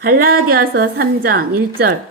갈라디아서 3장 1절.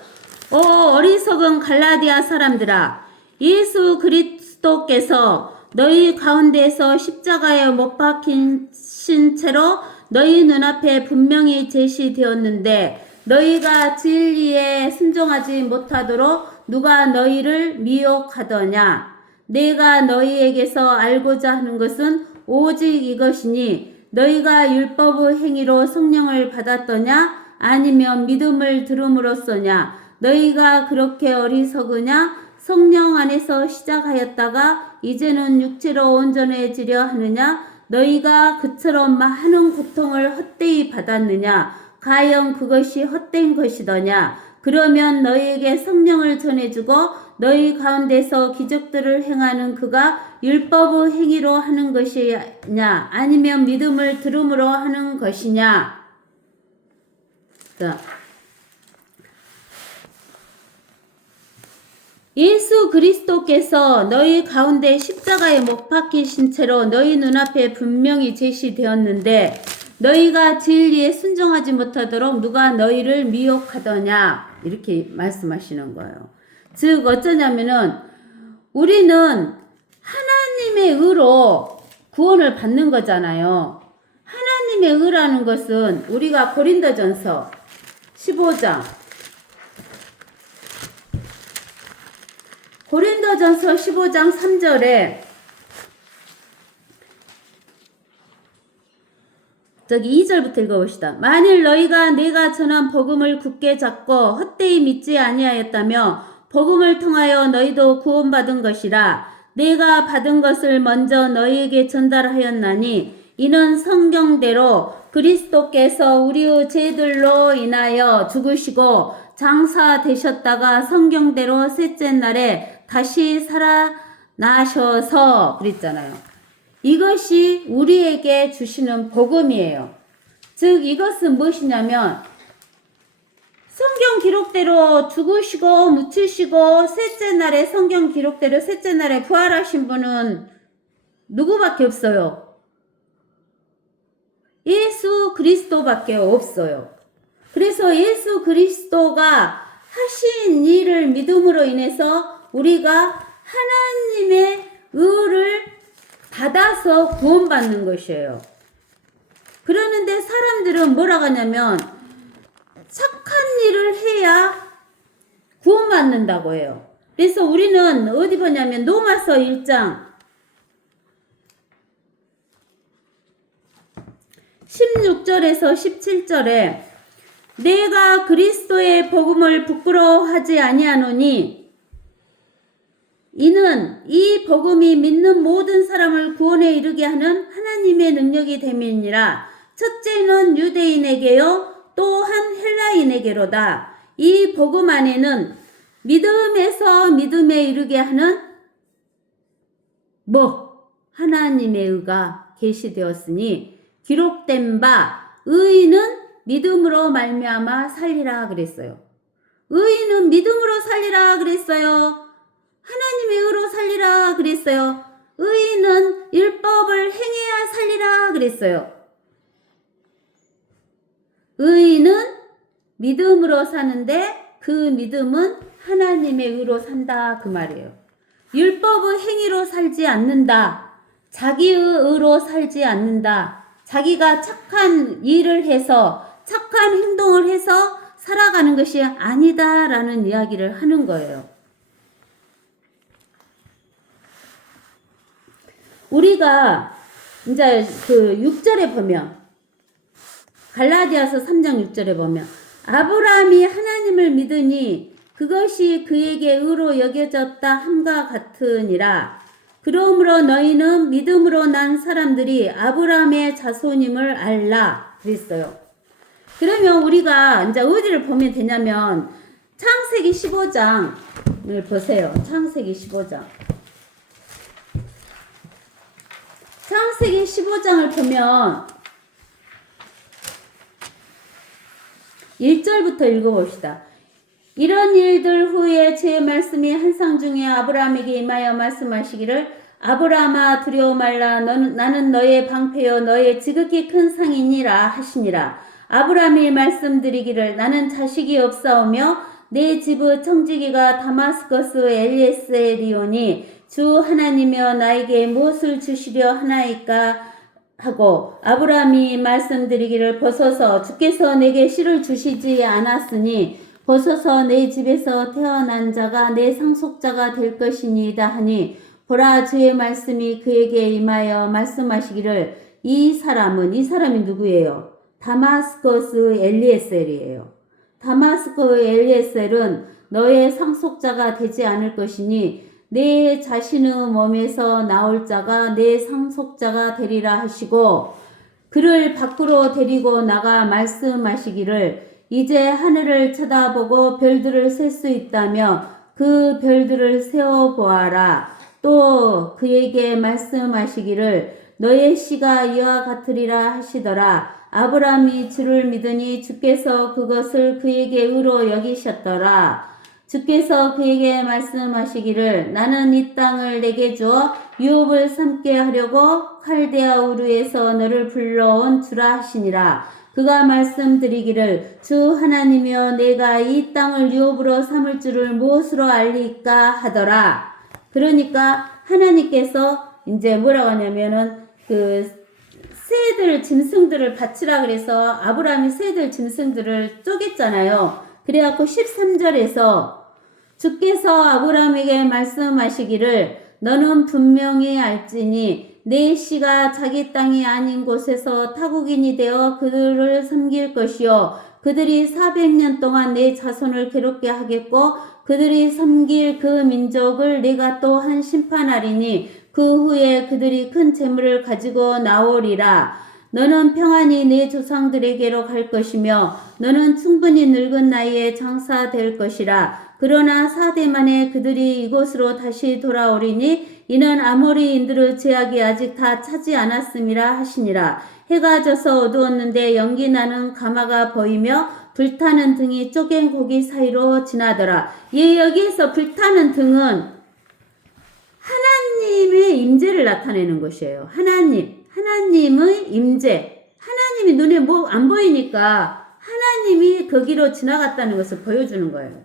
어리석은 갈라디아 사람들아, 예수 그리스도께서 너희 가운데서 십자가에 못 박히신 채로 너희 눈앞에 분명히 제시되었는데 너희가 진리에 순종하지 못하도록 누가 너희를 미혹하더냐. 내가 너희에게서 알고자 하는 것은 오직 이것이니 너희가 율법의 행위로 성령을 받았더냐 아니면 믿음을 들음으로써냐. 너희가 그렇게 어리석으냐. 성령 안에서 시작하였다가 이제는 육체로 온전해지려 하느냐. 너희가 그처럼 많은 고통을 헛되이 받았느냐. 가령 그것이 헛된 것이더냐. 그러면 너희에게 성령을 전해주고 너희 가운데서 기적들을 행하는 그가 율법의 행위로 하는 것이냐 아니면 믿음을 들음으로 하는 것이냐. 자, 예수 그리스도께서 너희 가운데 십자가에 못 박히신 채로 너희 눈앞에 분명히 제시되었는데 너희가 진리에 순종하지 못하도록 누가 너희를 미혹하더냐. 이렇게 말씀하시는 거예요. 즉 어쩌냐면은 우리는 하나님의 의로 구원을 받는 거잖아요. 하나님의 의라는 것은 우리가 고린도전서 15장 고린도전서 15장 3절에 저기 2절부터 읽어봅시다. 만일 너희가 내가 전한 복음을 굳게 잡고 헛되이 믿지 아니하였다며 복음을 통하여 너희도 구원받은 것이라. 내가 받은 것을 먼저 너희에게 전달하였나니 이는 성경대로 그리스도께서 우리의 죄들로 인하여 죽으시고 장사되셨다가 성경대로 셋째 날에 다시 살아나셔서 그랬잖아요. 이것이 우리에게 주시는 복음이에요. 즉 이것은 무엇이냐면 성경 기록대로 죽으시고 묻히시고 셋째 날에 성경 기록대로 셋째 날에 부활하신 분은 누구밖에 없어요. 예수 그리스도밖에 없어요. 그래서 예수 그리스도가 하신 일을 믿음으로 인해서 우리가 하나님의 의를 받아서 구원받는 것이에요. 그러는데 사람들은 뭐라고 하냐면 착한 일을 해야 구원받는다고 해요. 그래서 우리는 어디 보냐면 로마서 1장 16절에서 17절에 내가 그리스도의 복음을 부끄러워하지 아니하노니 이는 이 복음이 믿는 모든 사람을 구원에 이르게 하는 하나님의 능력이 됨이니라. 첫째는 유대인에게요 또한 헬라인에게로다. 이 복음 안에는 믿음에서 믿음에 이르게 하는 하나님의 의가 계시되었으니 기록된 바 의인은 믿음으로 말미암아 살리라 그랬어요. 의인은 믿음으로 살리라 그랬어요. 하나님의 의로 살리라 그랬어요. 의인은 율법을 행해야 살리라 그랬어요. 의인은 믿음으로 사는데 그 믿음은 하나님의 의로 산다 그 말이에요. 율법의 행위로 살지 않는다. 자기의 의로 살지 않는다. 자기가 착한 일을 해서 착한 행동을 해서 살아가는 것이 아니다라는 이야기를 하는 거예요. 우리가 이제 그 6절에 보면 갈라디아서 3장 6절에 보면 아브라함이 하나님을 믿으니 그것이 그에게 의로 여겨졌다 함과 같으니라. 그러므로 너희는 믿음으로 난 사람들이 아브라함의 자손임을 알라 그랬어요. 그러면 우리가 이제 어디를 보면 되냐면 창세기 15장을 보세요. 창세기 15장. 창세기 15장을 보면 1절부터 읽어봅시다. 이런 일들 후에 제 말씀이 한상 중에 아브라함에게 임하여 말씀하시기를 아브라함아 두려워 말라 나는 너의 방패요 너의 지극히 큰 상이니라 하시니라. 아브라함이 말씀드리기를 나는 자식이 없사오며 내 집의 청지기가 다마스커스 엘리에셀이오니 주 하나님이여 나에게 무엇을 주시려 하나이까 하고 아브라함이 말씀드리기를 벗어서 주께서 내게 씨를 주시지 않았으니 벗어서 내 집에서 태어난 자가 내 상속자가 될 것이니이다 하니 보라 주의 말씀이 그에게 임하여 말씀하시기를 이 사람이 누구예요? 다마스커스 엘리에셀이에요. 다마스커스 엘리에셀은 너의 상속자가 되지 않을 것이니 내 자신의 몸에서 나올 자가 내 상속자가 되리라 하시고 그를 밖으로 데리고 나가 말씀하시기를 이제 하늘을 쳐다보고 별들을 셀 수 있다며 그 별들을 세어보아라. 또 그에게 말씀하시기를 너의 씨가 이와 같으리라 하시더라. 아브라함이 주를 믿으니 주께서 그것을 그에게 의로 여기셨더라. 주께서 그에게 말씀하시기를 나는 이 땅을 내게 주어 유업을 삼게 하려고 칼데아 우르에서 너를 불러온 주라 하시니라. 그가 말씀드리기를 주 하나님이여 내가 이 땅을 유업으로 삼을 줄을 무엇으로 알리까 하더라. 그러니까 하나님께서 이제 뭐라고 하냐면은 그 새들 짐승들을 바치라 그래서 아브라함이 새들 짐승들을 쪼갰잖아요. 그래갖고 13절에서 주께서 아브라함에게 말씀하시기를 너는 분명히 알지니 내 씨가 자기 땅이 아닌 곳에서 타국인이 되어 그들을 섬길 것이요 그들이 400년 동안 내 자손을 괴롭게 하겠고 그들이 섬길 그 민족을 내가 또한 심판하리니 그 후에 그들이 큰 재물을 가지고 나오리라. 너는 평안히 내 조상들에게로 갈 것이며 너는 충분히 늙은 나이에 장사될 것이라. 그러나 4대 만에 그들이 이곳으로 다시 돌아오리니 이는 아모리인들의 제약이 아직 다 차지 않았음이라 하시니라. 해가 져서 어두웠는데 연기 나는 가마가 보이며 불타는 등이 쪼갠 고기 사이로 지나더라. 여기에서 불타는 등은 하나님의 임재를 나타내는 것이에요. 하나님의 임재. 하나님이 눈에 뭐 안 보이니까 하나님이 거기로 지나갔다는 것을 보여주는 거예요.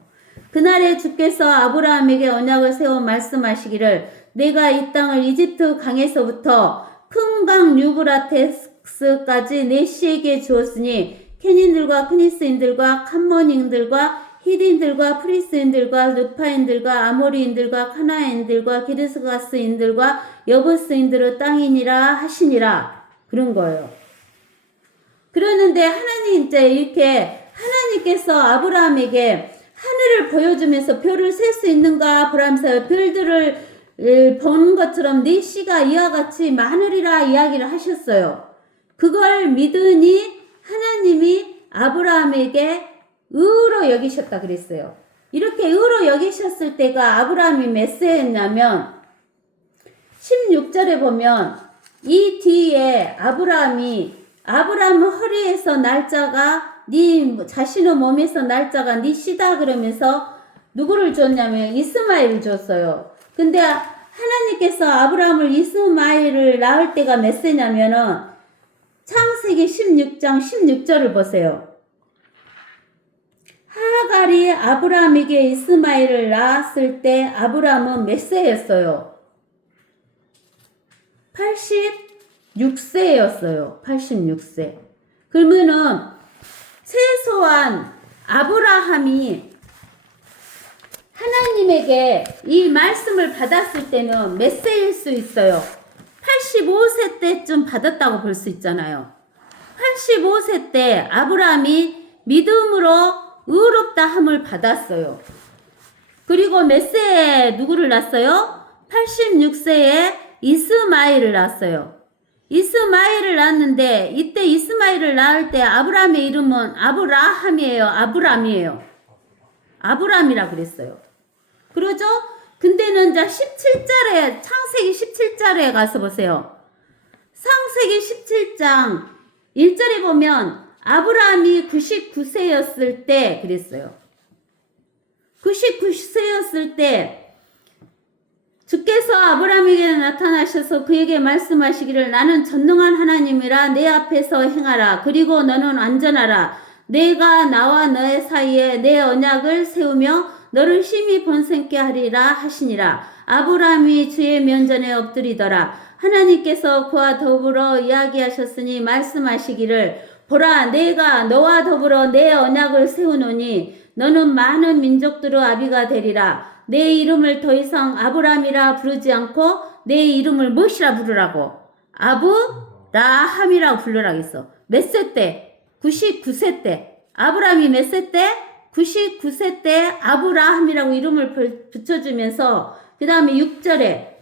그날에 주께서 아브라함에게 언약을 세워 말씀하시기를 내가 이 땅을 이집트 강에서부터 큰 강 유브라테스까지 내 씨에게 주었으니 케닌들과 크니스인들과 캄모닝들과 히딘들과 프리스인들과 르파인들과 아모리인들과 카나인들과 기르스가스인들과 여부스인들의 땅이니라 하시니라. 그런 거예요. 그러는데 하나님 이제 이렇게 하나님께서 아브라함에게 하늘을 보여주면서 별을 셀 수 있는가 보라면서 별들을 보는 것처럼 네 씨가 이와 같이 많으리라 이야기를 하셨어요. 그걸 믿으니 하나님이 아브라함에게 의로 여기셨다 그랬어요. 이렇게 의로 여기셨을 때가 아브라함이 몇 세였냐면 16절에 보면 이 뒤에 아브라함 허리에서 날짜가 네 자신의 몸에서 날짜가 네 씨다 그러면서 누구를 줬냐면 이스마엘을 줬어요. 근데 하나님께서 아브라함을 이스마엘을 낳을 때가 몇 세냐면은 창세기 16장 16절을 보세요. 하갈이 아브라함에게 이스마엘을 낳았을 때 아브라함은 몇 세였어요? 86세였어요. 86세. 그러면은 최소한 아브라함이 하나님에게 이 말씀을 받았을 때는 몇 세일 수 있어요? 85세 때쯤 받았다고 볼 수 있잖아요. 85세 때 아브라함이 믿음으로 의롭다 함을 받았어요. 그리고 몇 세에 누구를 낳았어요? 86세에 이스마엘을 낳았어요. 이스마엘을 낳았는데 이때 이스마엘을 낳을 때 아브라함의 이름은 아브라함이에요. 아브람이라 그랬어요. 그러죠? 근데는 이제 17절에 창세기 17절에 가서 보세요. 창세기 17장 1절에 보면 아브라함이 99세였을 때 그랬어요. 99세였을 때 주께서 아브라함에게 나타나셔서 그에게 말씀하시기를 나는 전능한 하나님이라 내 앞에서 행하라. 그리고 너는 안전하라. 내가 나와 너의 사이에 내 언약을 세우며 너를 심히 번성케 하리라 하시니라. 아브라함이 주의 면전에 엎드리더라. 하나님께서 그와 더불어 이야기하셨으니 말씀하시기를 보라 내가 너와 더불어 내 언약을 세우노니 너는 많은 민족들의 아비가 되리라. 내 이름을 더 이상 아브람이라 부르지 않고 내 이름을 무엇이라 부르라고? 아브라함이라고 부르라 했어. 몇 세 때? 99세 때. 아브람이 몇 세 때? 99세 때 아브라함이라고 이름을 붙여주면서 그 다음에 6절에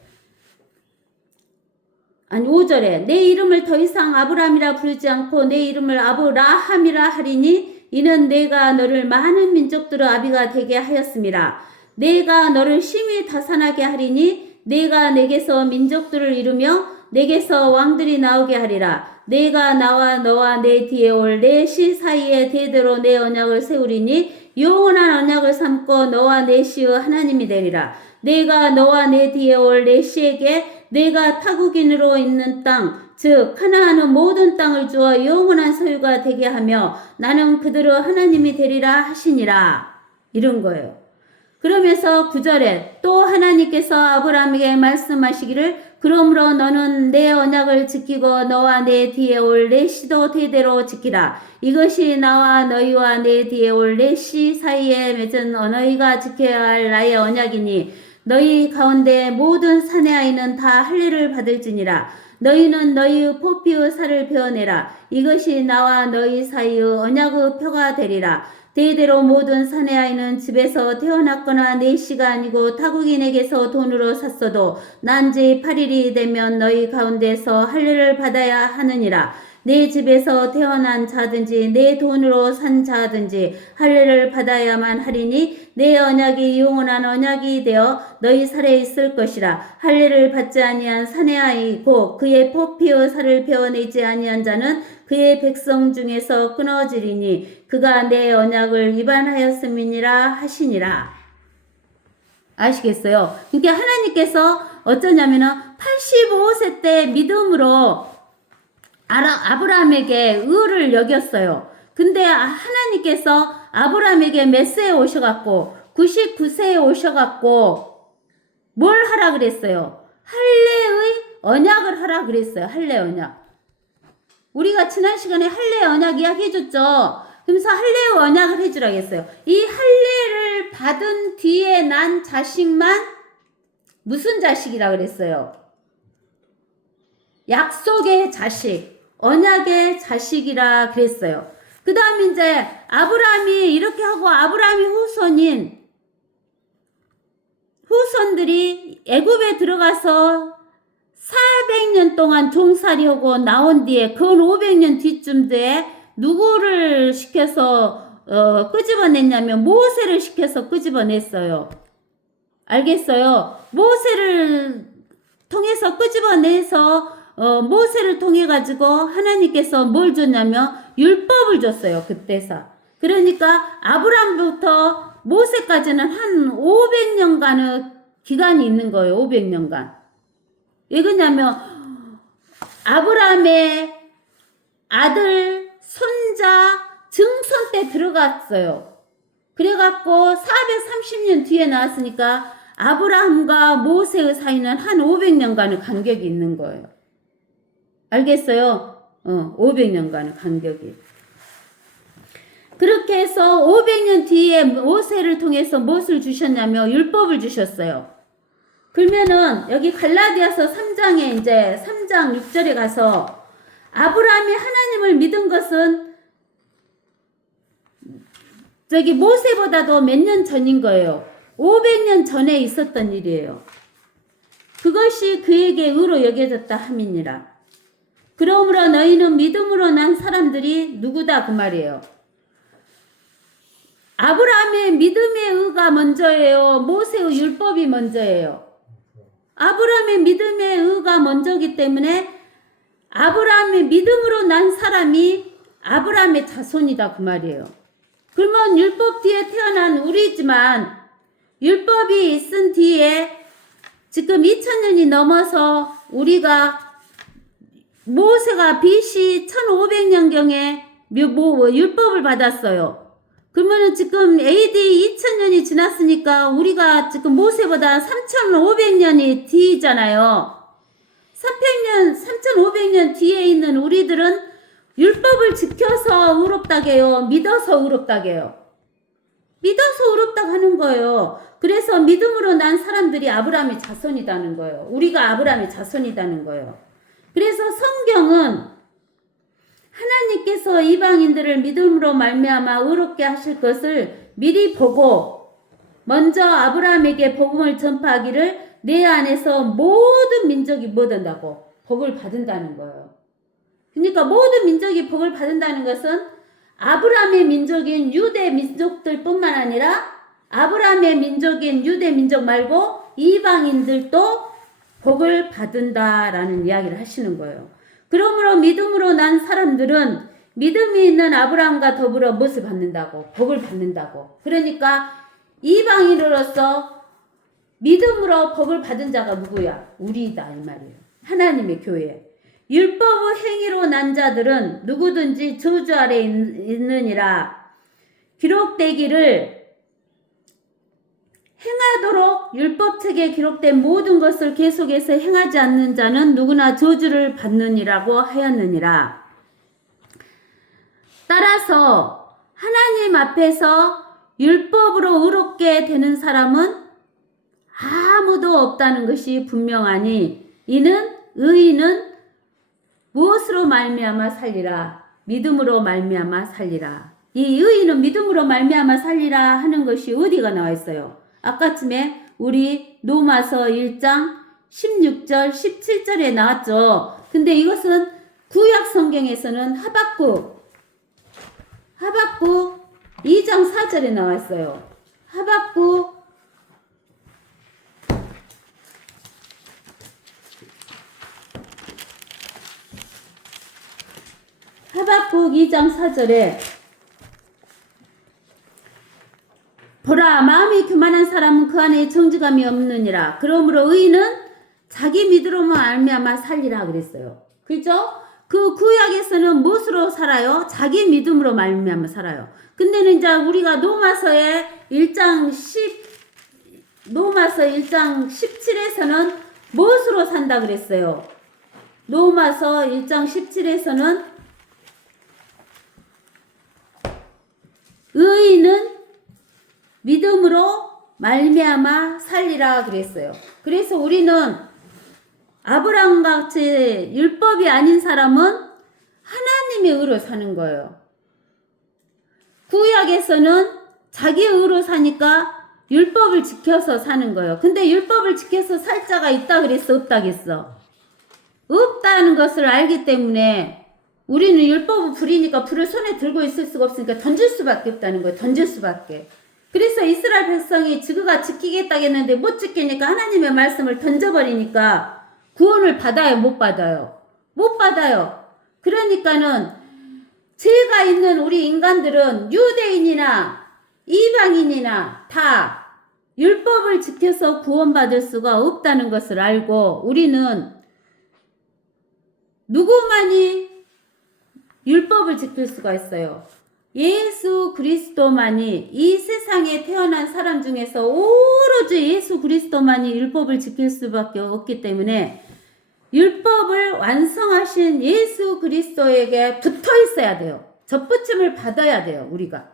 아니 5절에 내 이름을 더 이상 아브람이라 부르지 않고 내 이름을 아브라함이라 하리니 이는 내가 너를 많은 민족들의 아비가 되게 하였음이라. 내가 너를 심히 다산하게 하리니 내가 내게서 민족들을 이루며 내게서 왕들이 나오게 하리라. 내가 나와 너와 내 뒤에 올 내 시 사이에 대대로 내 언약을 세우리니 영원한 언약을 삼고 너와 내 시의 하나님이 되리라. 내가 너와 내 뒤에 올 내 시에게 내가 타국인으로 있는 땅 즉 하나님은 모든 땅을 주어 영원한 소유가 되게 하며 나는 그들의 하나님이 되리라 하시니라. 이런 거예요. 그러면서 9절에 또 하나님께서 아브라함에게 말씀하시기를 그러므로 너는 내 언약을 지키고 너와 내 뒤에 올 내 시도 대대로 지키라. 이것이 나와 너희와 내 뒤에 올 내 시 사이에 맺은 너희가 지켜야 할 나의 언약이니 너희 가운데 모든 사내 아이는 다 할례를 받을지니라. 너희는 너희의 포피의 살을 베어내라. 이것이 나와 너희 사이의 언약의 표가 되리라. 대대로 모든 사내 아이는 집에서 태어났거나 내 씨가 아니고 타국인에게서 돈으로 샀어도 난지 8일이 되면 너희 가운데서 할례를 받아야 하느니라. 내 집에서 태어난 자든지 내 돈으로 산 자든지 할례를 받아야만 하리니 내 언약이 영원한 언약이 되어 너희 살에 있을 것이라. 할례를 받지 아니한 사내 아이 곧 그의 포피의 살을 베어내지 아니한 자는 그의 백성 중에서 끊어지리니 그가 내 언약을 위반하였음이니라 하시니라. 아시겠어요? 그러니까 하나님께서 어쩌냐면은 85세 때 믿음으로 아브라함에게 의를 여겼어요. 근데 하나님께서 아브라함에게 몇 세에 오셔갖고 99세에 오셔갖고 뭘 하라 그랬어요? 할례의 언약을 하라 그랬어요. 할례 언약. 우리가 지난 시간에 할례 언약 이야기해줬죠. 그러면서 할례의 언약을 해주라고 했어요. 이 할례를 받은 뒤에 난 자식만 무슨 자식이라 그랬어요? 약속의 자식, 언약의 자식이라 그랬어요. 그 다음에 이제 아브라함이 이렇게 하고 아브라함이 후손들이 애굽에 들어가서 400년 동안 종살이하고 나온 뒤에 근 500년 뒤쯤 돼 누구를 시켜서 끄집어냈냐면 모세를 시켜서 끄집어냈어요. 알겠어요? 모세를 통해서 끄집어내서 모세를 통해 가지고 하나님께서 뭘 줬냐면 율법을 줬어요. 그때서. 그러니까 아브라함부터 모세까지는 한 500년간의 기간이 있는 거예요. 500년간. 왜 그러냐면 아브라함의 아들, 손자, 증손 때 들어갔어요. 그래갖고 430년 뒤에 나왔으니까 아브라함과 모세의 사이는 한 500년간의 간격이 있는 거예요. 알겠어요? 500년간의 간격이. 그렇게 해서 500년 뒤에 모세를 통해서 무엇을 주셨냐면 율법을 주셨어요. 그러면은 여기 갈라디아서 3장에 이제 3장 6절에 가서 아브라함이 하나님을 믿은 것은 저기 모세보다도 몇 년 전인 거예요. 500년 전에 있었던 일이에요. 그것이 그에게 의로 여겨졌다 함이니라. 그러므로 너희는 믿음으로 난 사람들이 누구다 그 말이에요. 아브라함의 믿음의 의가 먼저예요. 모세의 율법이 먼저예요. 아브라함의 믿음의 의가 먼저기 때문에 아브라함의 믿음으로 난 사람이 아브라함의 자손이다 그 말이에요. 그러면 율법 뒤에 태어난 우리지만 율법이 있은 뒤에 지금 2000년이 넘어서 우리가 모세가 BC 1500년경에 율법을 받았어요. 그러면은 지금 AD 2000년이 지났으니까 우리가 지금 모세보다 3500년이 뒤잖아요. 3500년 뒤에 있는 우리들은 율법을 지켜서 의롭다게요. 믿어서 의롭다게요. 믿어서 의롭다고 하는 거예요. 그래서 믿음으로 난 사람들이 아브라함의 자손이라는 거예요. 우리가 아브라함의 자손이라는 거예요. 그래서 성경은 하나님께서 이방인들을 믿음으로 말미암아 의롭게 하실 것을 미리 보고 먼저 아브라함에게 복음을 전파하기를 내 안에서 모든 민족이 뭐 된다고? 복을 받는다는 거예요. 그러니까 모든 민족이 복을 받는다는 것은 아브라함의 민족인 유대 민족들 뿐만 아니라 아브라함의 민족인 유대 민족 말고 이방인들도 복을 받는다라는 이야기를 하시는 거예요. 그러므로 믿음으로 난 사람들은 믿음이 있는 아브라함과 더불어 무엇을 받는다고? 복을 받는다고. 그러니까 이방인으로서 믿음으로 복을 받은 자가 누구야? 우리다 이 말이에요. 하나님의 교회. 율법의 행위로 난 자들은 누구든지 저주 아래 있느니라. 기록되기를 행하도록 율법책에 기록된 모든 것을 계속해서 행하지 않는 자는 누구나 저주를 받느니라고 하였느니라. 따라서 하나님 앞에서 율법으로 의롭게 되는 사람은 아무도 없다는 것이 분명하니 이는 의인은 무엇으로 말미암아 살리라? 믿음으로 말미암아 살리라. 이 의인은 믿음으로 말미암아 살리라 하는 것이 어디가 나와 있어요? 아까쯤에 우리 로마서 1장 16절 17절에 나왔죠. 근데 이것은 구약 성경에서는 하박국 2장 4절에 나와 있어요. 하박국 2장 4절에 보라 마음이 교만한 사람은 그 안에 정직함이 없느니라. 그러므로 의인은 자기 믿음으로만 말미암아 살리라 그랬어요. 그죠? 그 구약에서는 무엇으로 살아요? 자기 믿음으로 말미암아 살아요. 근데는 이제 우리가 로마서 1장 17에서는 무엇으로 산다 그랬어요? 로마서 1장 17에서는 의인은 믿음으로 말미암아 살리라 그랬어요. 그래서 우리는 아브라함같이 율법이 아닌 사람은 하나님의 의로 사는 거예요. 구약에서는 자기 의로 사니까 율법을 지켜서 사는 거예요. 근데 율법을 지켜서 살 자가 있다 그랬어? 없다 그랬어? 없다는 것을 알기 때문에 우리는 율법을 부리니까 불을 손에 들고 있을 수가 없으니까 던질 수밖에 없다는 거예요. 던질 수밖에. 그래서 이스라엘 백성이 지그가 지키겠다 했는데 못 지키니까 하나님의 말씀을 던져버리니까 구원을 받아요? 못 받아요? 못 받아요. 그러니까는 죄가 있는 우리 인간들은 유대인이나 이방인이나 다 율법을 지켜서 구원받을 수가 없다는 것을 알고 우리는 누구만이 율법을 지킬 수가 있어요? 예수 그리스도만이 이 세상에 태어난 사람 중에서 오로지 예수 그리스도만이 율법을 지킬 수밖에 없기 때문에 율법을 완성하신 예수 그리스도에게 붙어 있어야 돼요. 접붙임을 받아야 돼요. 우리가.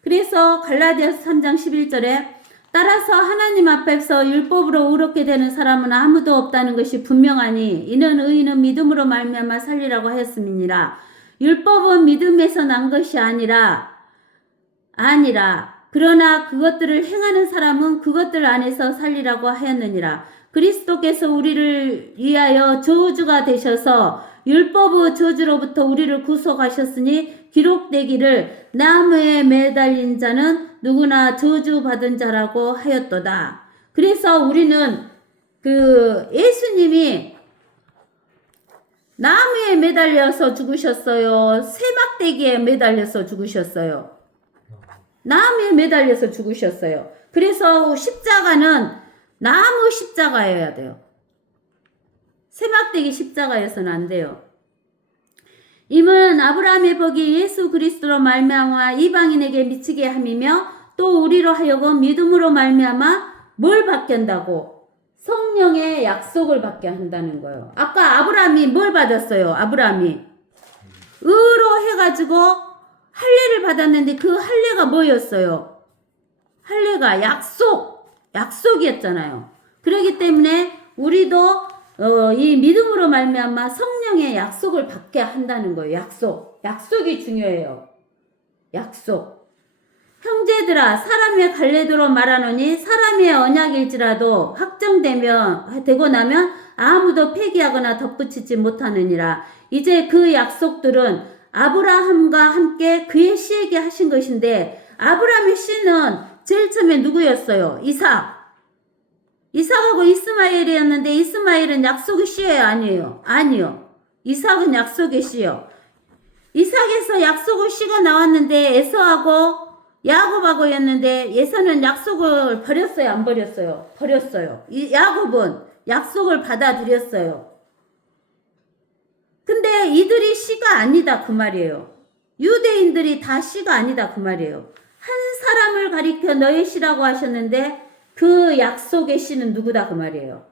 그래서 갈라디아서 3장 11절에 따라서 하나님 앞에서 율법으로 의롭게 되는 사람은 아무도 없다는 것이 분명하니 이는 의인은 믿음으로 말미암아 살리라고 하였음이니라. 율법은 믿음에서 난 것이 아니라 그러나 그것들을 행하는 사람은 그것들 안에서 살리라고 하였느니라. 그리스도께서 우리를 위하여 저주가 되셔서 율법의 저주로부터 우리를 구속하셨으니 기록되기를 나무에 매달린 자는 누구나 저주받은 자라고 하였도다. 그래서 우리는 예수님이 나무에 매달려서 죽으셨어요. 세막대기에 매달려서 죽으셨어요. 나무에 매달려서 죽으셨어요. 그래서 십자가는 나무 십자가여야 돼요. 세막대기 십자가여서는 안 돼요. 임은 아브라함의 복이 예수 그리스도로 말미암아 이방인에게 미치게 함이며 또 우리로 하여금 믿음으로 말미암아 뭘 받게 한다고? 성령의 약속을 받게 한다는 거예요. 아까 아브라함이 뭘 받았어요? 아브라함이 의로 해가지고 할례를 받았는데 그 할례가 뭐였어요? 할례가 약속이었잖아요. 그렇기 때문에 우리도 이 믿음으로 말미암아 성령의 약속을 받게 한다는 거예요. 약속이 중요해요. 약속. 형제들아 사람의 갈래도로 말하노니 사람의 언약일지라도 되고 나면 아무도 폐기하거나 덧붙이지 못하느니라. 이제 그 약속들은 아브라함과 함께 그의 씨에게 하신 것인데 아브라함의 씨는 제일 처음에 누구였어요? 이삭하고 이스마엘이었는데 이스마엘은 약속의 씨예요? 아니요. 이삭은 약속의 씨요. 이삭에서 약속의 씨가 나왔는데 에서하고 야곱하고였는데 에서는 약속을 버렸어요? 안 버렸어요? 버렸어요. 야곱은 약속을 받아들였어요. 근데 이들이 씨가 아니다 그 말이에요. 유대인들이 다 씨가 아니다 그 말이에요. 한 사람을 가리켜 너의 씨라고 하셨는데 그 약속의 씨는 누구다 그 말이에요.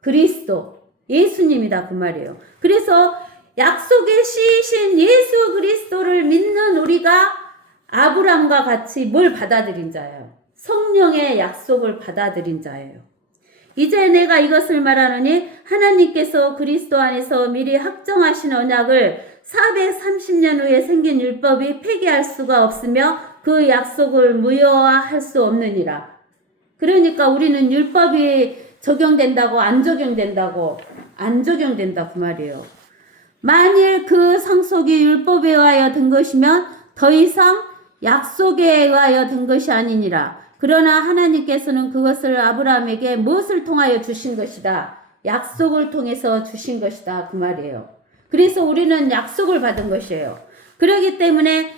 그리스도, 예수님이다 그 말이에요. 그래서 약속의 씨이신 예수 그리스도를 믿는 우리가 아브람과 같이 뭘 받아들인 자예요? 성령의 약속을 받아들인 자예요. 이제 내가 이것을 말하노니 하나님께서 그리스도 안에서 미리 확정하신 언약을 430년 후에 생긴 율법이 폐기할 수가 없으며 그 약속을 무효화할 수 없느니라. 그러니까 우리는 율법이 적용된다고 안 적용된다 그 말이에요. 만일 그 상속이 율법에 의하여 된 것이면 더 이상 약속에 의하여 된 것이 아니니라. 그러나 하나님께서는 그것을 아브라함에게 무엇을 통하여 주신 것이다? 약속을 통해서 주신 것이다 그 말이에요. 그래서 우리는 약속을 받은 것이에요. 그렇기 때문에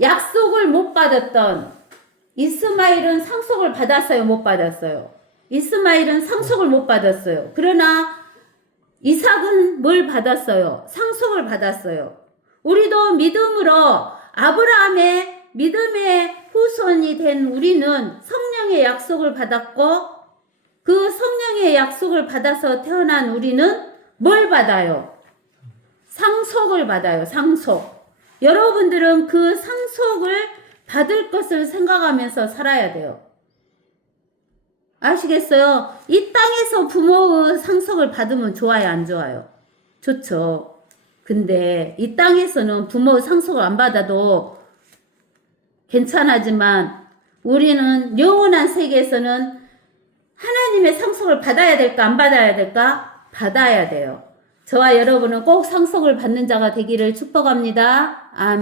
약속을 못 받았던 이스마엘은 상속을 받았어요? 못 받았어요? 이스마엘은 상속을 못 받았어요. 그러나 이삭은 뭘 받았어요? 상속을 받았어요. 우리도 믿음으로 아브라함의 믿음의 후손이 된 우리는 성령의 약속을 받았고 그 성령의 약속을 받아서 태어난 우리는 뭘 받아요? 상속을 받아요. 상속. 여러분들은 그 상속을 받을 것을 생각하면서 살아야 돼요. 아시겠어요? 이 땅에서 부모의 상속을 받으면 좋아요? 안 좋아요? 좋죠. 근데 이 땅에서는 부모의 상속을 안 받아도 괜찮아지만 우리는 영원한 세계에서는 하나님의 상속을 받아야 될까? 안 받아야 될까? 받아야 돼요. 저와 여러분은 꼭 상속을 받는 자가 되기를 축복합니다. 아멘.